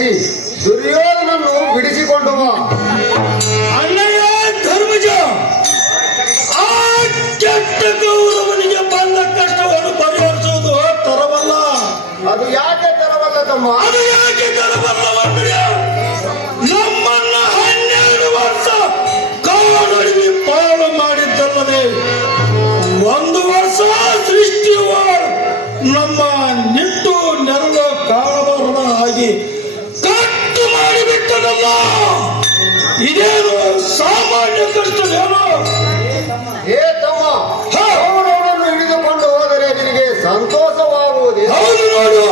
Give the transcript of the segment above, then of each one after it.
ಜಯಿಸಿ ದುರ್ಯೋಧನನ್ನು ಬಿಡಿಸಿಕೊಂಡು ಬಾ. ಅಣ್ಣಯ್ಯ ಧರ್ಮಜ, ಆ ಕೆಟ್ಟ ಕೌರವನಿಗೆ ಬಂದ ಕಷ್ಟವನ್ನು ಪರಿಹರಿಸುವುದು ತರವಲ್ಲ. ಅದು ಯಾಕೆ ತರವಲ್ಲ ತಮ್ಮ? ಅದು ಯಾಕೆ ತರವಲ್ಲವಂದ್ರೆ ನಮ್ಮನ್ನ 12 ವರ್ಷ ಕಾಡಲ್ಲಿ ಪಾಲು ಮಾಡಿದ್ದಲ್ಲದೆ 1 ವರ್ಷ ಸೃಷ್ಟಿಯುವ ನಮ್ಮ ನಿಟ್ಟು ನೆರಳು ಕಾಳಬಾರದ ಹಾಗೆ ಕಟ್ಟು ಮಾಡಿಬಿಟ್ಟನಲ್ಲ. ಇದೇನು ಸಾಮಾನ್ಯ ಕಷ್ಟವೇನೋ? ಏ ತಮ್ಮ, ಅವನನ್ನು ಹಿಡಿದುಕೊಂಡು ಹೋದರೆ ನಿನಗೆ ಸಂತೋಷವಾಗುವುದೇ? ಹೌದು ನೋಡು,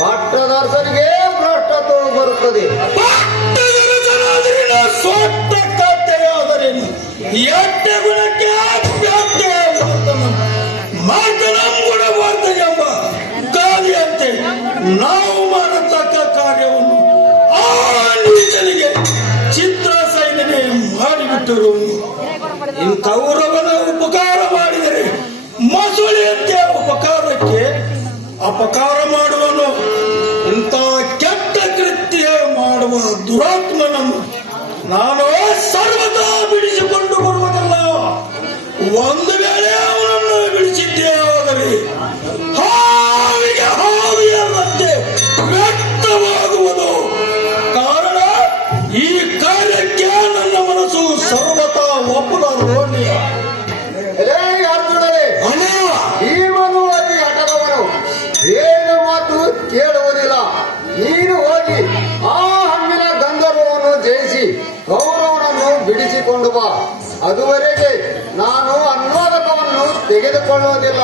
ಪಟ್ಟದರಸನಿಗೆ ಭ್ರಷ್ಟತ್ವ ಬರುತ್ತದೆ. ಪಟ್ಟದರಸನಾದರೇನು, ಸೊಟ್ಟ ಕತ್ತೆಯಾದರೇನು, ಎಟ್ಟೆ ಗುಣಕ್ಕೆ ಅಭ್ಯರ್ಥೆ ಮಾತನಂ ಗುಣವಾದ ಎಂಬ ಗಾದಿಯಂತೆ ನಾವು ಮಾಡತಕ್ಕ ಕಾರ್ಯವನ್ನು ಆ ನೀಚನಿಗೆ ಚಿತ್ರ ಸೈನ್ಯವೇ ಮಾಡಿಬಿಟ್ಟರು. ಇಂಥವರವನ ಉಪಕಾರ ಮಾಡಿದರೆ ಮೊಸಳೆಯಂತೆ ಉಪಕಾರಕ್ಕೆ ಅಪಕಾರ ಮಾಡುವನು. ಇಂಥ ಕೆಟ್ಟ ಕೃತ್ಯ ಮಾಡುವ ದುರಾತ್ಮನನ್ನು ನಾನು ಸರ್ವದಾ ಬಿಡಿಸಿಕೊಂಡು ಬರುವುದಿಲ್ಲ. ಒಂದು ವೇಳೆ ಅವನನ್ನು ಬಿಡಿಸಿದ್ದೇ ಹೋದರೆ ಹಾವಿಗೆ ಹಾವಿಯಲ್ಲಂತೆ ವ್ಯಕ್ತವಾಗುವುದು. ಕಾರಣ ಈ ಕಾರ್ಯಕ್ಕೆ ನನ್ನ ಮನಸ್ಸು ಸರ್ವತಾ ಒಪ್ಪದ ರೋಣಿಯ. ಭೀಮನು ಅತಿ ಹಠದವನು, ಏನು ಮಾತು ಕೇಳುವುದಿಲ್ಲ. ನೀನು ಹೋಗಿ ಆ ಹಣ್ಣಿನ ಗಂಧರ್ವವನ್ನು ಜಯಿಸಿ ಕೌರವನನ್ನು ಬಿಡಿಸಿಕೊಂಡು ಬಾ. ಅದುವರೆಗೆ ನಾನು ಅನ್ನೋದಕವನ್ನು ತೆಗೆದುಕೊಳ್ಳುವುದಿಲ್ಲ.